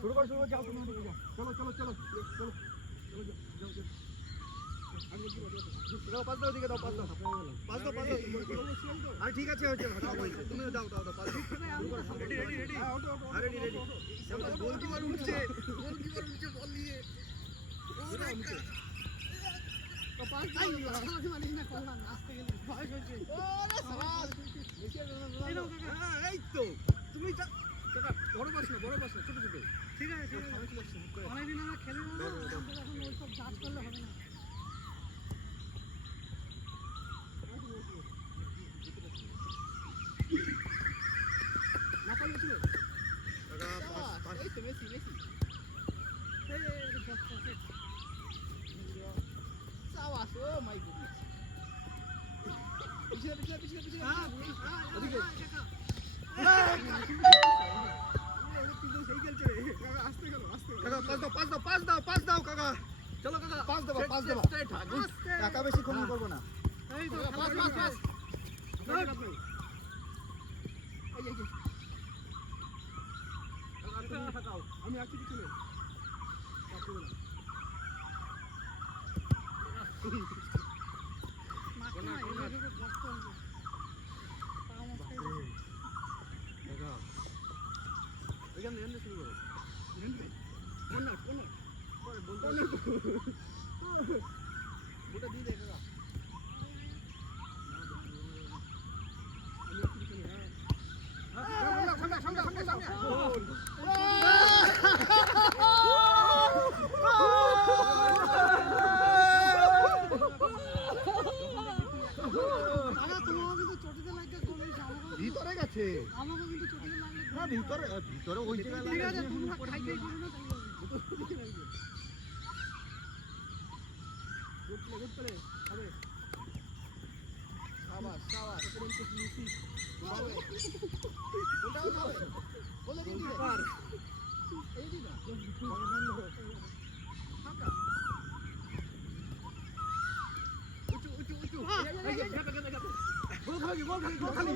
শুরু কর যাও তুমি চলো চলো চলো চলো চলো যাও যাও আগে কি বলো দাও পাস দাও দিকে দাও পাস দাও পাস দাও আর ঠিক আছে হয়েছে তুমি দাও দাও দাও পাস দাও ready ready ready ready ready goalkeeper উঠছে বল নিয়ে ওরে উঠছে তো পাস দাও আগে মানিস না করলাম আসতে গেলে ভয় হচ্ছে ওরে সওয়াল এই তো তুমি কাকা বড় পাস না ছোট ছোট ঠিক আছে ঠিক আছে অনেকদিন আমরা খেলি না এখন ওই সব জাজ করলে হবে না না পারলে ছিল কাকা পাস এই তো মেসি এই সাওয়াস ও মাই গুডনেস পিছনে হ্যাঁ ওদিকে পাস দাও কাকা চলো কাকা পাস দাও কাকা বেশি কম করবো না এই তো পাস আমি আছি পিছনে এখানে শুরু করো ওটা দিয়ে দেখ ভিতরে গেছে আমাকে কিন্তু চটিতে লাগলে না ভিতরে ওই জায়গায় ঠিক আছে তোমরা খাই খাই করো না গুড প্লে হবে সাবাস উপরে একটু মিশি হবে ওটাও হবে বলে দিন পার এই দিনা ফাঁকা উঁচু এই যে গোল খালি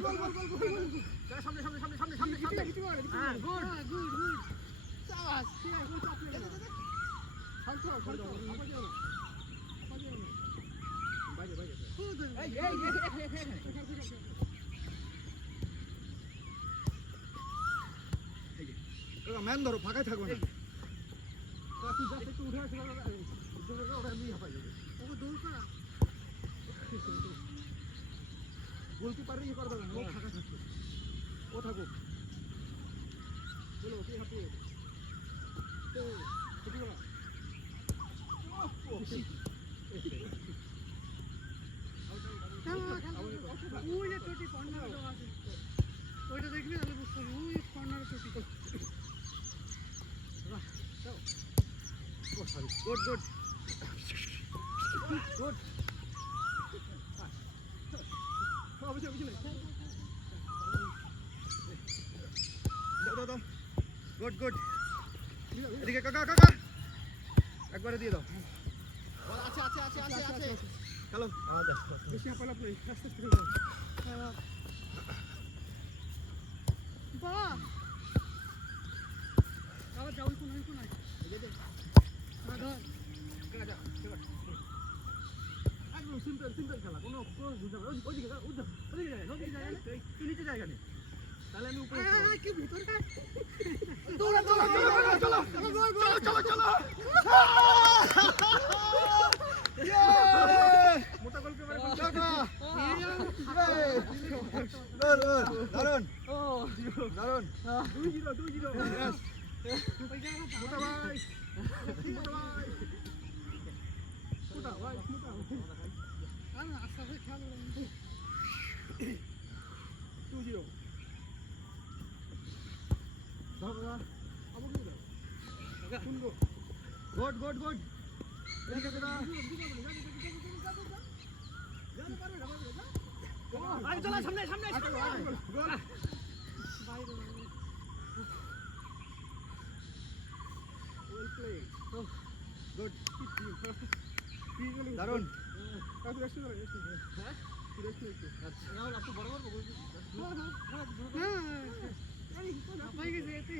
সামনে হ্যাঁ গুড সাবাস ঠিক আছে চাপলে শান্ত বাইরে এই ম্যান ধরো ফাঁকাই থাকবে না তুই যা একটু উঠে আসে ওটা নিয়ে হাঁপাই যাবে ওকে দৌড় করা গোলকিপার ইয়ে করে দেবে ও ফাঁকা থাকবে ও থাকুক চলো তুই হাঁপিয়ে ওইটা দেখবি তাহলে বুঝতে পারবি ওই কর্নার চটি গুড গুড এদিকে কাকা একবারে দিয়ে দাও আছে চলো বেশি হাঁপালা প্লে আস্তে আস্তে বাহ আবার যাও কোন আছে এই দে ধর কাকা যা একদম সিম্পল খেলা কোনো বুঝা ওইদিকে যায় তুই নিচে জায়গা নেই তাহলে আমি উপরে কি ভিতর কাট দৌড়া চলো মোটা গোল কে মারে কাকা দারুন 2-0 यस মোটা ভাই আমি আশা করে খেলা 2-0 দাদা আবু কি দাও শুনবো গুড এদিকে দাদা আরে চল সামনে গোল বাইরে ওয়েল প্লে গুড দারুন কত রেস্ট করে হ্যাঁ রেস্ট আচ্ছা না আপনি বড় বড় বলছি হ্যাঁ এই ভাই গেছে